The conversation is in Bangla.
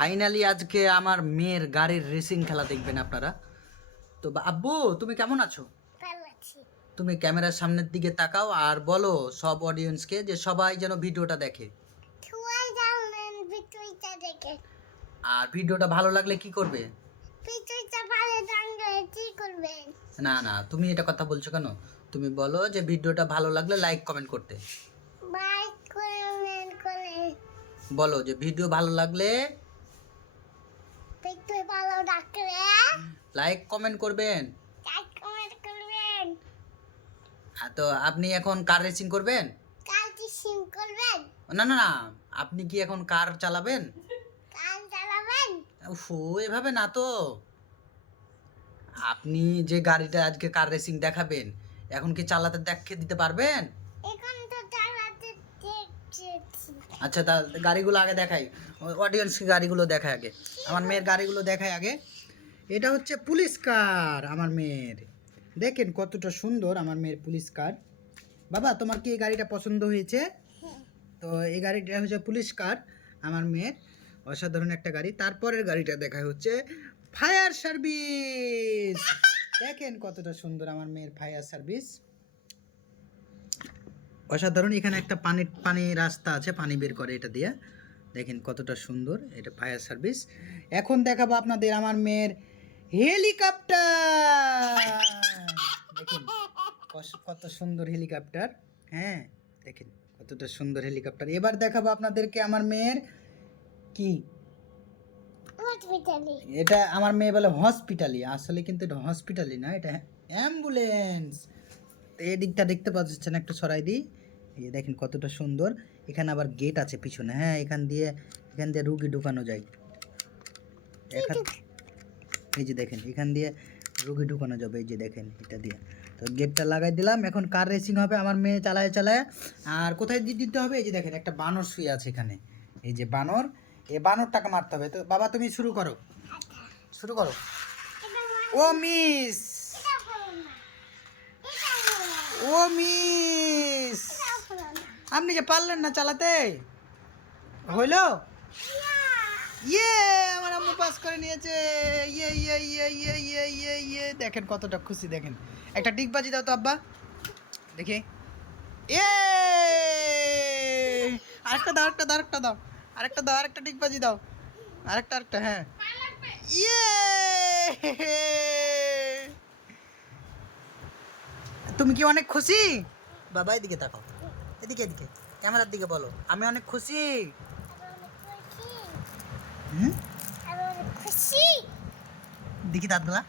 ফাইনালি আজকে আমার মেয়ের গাড়ির রেসিং খেলা দেখবেন আপনারা। তো আব্বু, তুমি কেমন আছো? ভালো আছি। তুমি ক্যামেরার সামনের দিকে তাকাও আর বলো সব অডিয়েন্সকে যে সবাই যেন ভিডিওটা দেখে। সবাই জানেন ভিডিওটা দেখে। আর ভিডিওটা ভালো লাগলে কি করবে? ভিডিওটা ভালো লাগলে কি করবেন? না না, তুমি এটা কথা বলছো কেন? তুমি বলো যে ভিডিওটা ভালো লাগলে লাইক কমেন্ট করতে। বাইক করে বলো যে ভিডিও ভালো লাগলে ভিডিও ভালো লাগলে লাইক কমেন্ট করবেন। লাইক কমেন্ট করবেন। তো আপনি এখন কার রেসিং করবেন? কালকে সিম করবেন। না না না, আপনি কি এখন কার চালাবেন? কাল চালাবেন। উফু, এভাবে না তো। আপনি যে গাড়িটা আজকে কার রেসিং দেখাবেন, এখন কি চালাতে দেখে দিতে পারবেন? এখন তো চালাতে দেখছি। আচ্ছা, তা গাড়িগুলো আগে দেখাই, অডিয়েন্স গাড়িগুলো দেখায় আগে, আমার মেয়ের গাড়িগুলো দেখায় আগে। এটা হচ্ছে পুলিশ কার আমার মেয়ের, দেখেন কতটা সুন্দর আমার মেয়ের পুলিশ কার। বাবা, তোমার কি এই গাড়িটা পছন্দ হয়েছে? তো এই গাড়িটা হচ্ছে পুলিশ কার আমার মেয়ের, অসাধারণ একটা গাড়ি। তারপরের গাড়িটা দেখা হচ্ছে ফায়ার সার্ভিস, দেখেন কতটা সুন্দর আমার মেয়ের ফায়ার সার্ভিস, অসাধারণ। এখানে একটা পানি রাস্তা আছে, পানি বের করে এটা দিয়ে, দেখেন কতটা সুন্দর এটা ফায়ার সার্ভিস। এখন দেখাবো আপনাদের আমার মেয়ের হেলিকপ্টার, দেখেন কত সুন্দর হেলিকপ্টার। হ্যাঁ, দেখেন কতটা সুন্দর হেলিকপ্টার। এবার দেখাবো আপনাদেরকে আমার মেয়ের কি, হসপিটালে। এটা আমার মেয়ে বলে হসপিটালি, আসলে কিন্তু এটা হসপিটালি না, এটা অ্যাম্বুলেন্স। তো এই দিকটা দেখতে পাচ্ছেন, একটু সরাই দিই। এই যে দেখেন কতটা সুন্দর, এখানে আবার গেট আছে পিছনে। হ্যাঁ, এখান দিয়ে রুগী ঢুকানো যায়। এই যে দেখেন এখান দিয়ে রুগী ঢুকানো যাবে, এই যে দেখেন এটা দিয়ে। তো গেটটা লাগাই দিলাম, এখন কার রেসিং হবে আমার মেয়ে চালায় চালায়। আর কোথায় দিতে হবে, এই যে দেখেন একটা বানর শুয়ে আছে এখানে, এই যে বানর, এই বানরটাকে মারতে হবে। তো বাবা তুমি শুরু করো, শুরু করো। ও মিস, ও মিস, আপনি যে পারলেন না চালাতে, হইলো? ইয়ে, আমার আম্মু পাস করে নিয়েছে। ইয়ে ইয়ে ইয়ে ইয়ে ইয়ে ইয়ে ইয়ে, দেখেন কতটা খুশি, দেখেন। একটা ডিগবাজি দাও তো আব্বা, দেখি। এ, আরেকটা দাও, আরেকটা দাও, আরেকটা দাও, আরেকটা দাও, আরেকটা ডিগবাজি দাও, আরেকটা, হ্যাঁ। ইয়ে, তুমি কি অনেক খুশি? বাবা এদিকে তাকাও, এদিকে এদিকে ক্যামেরার দিকে বলো আমি অনেক খুশি। হুম, খুশি। দেখি দাঁতগুলা।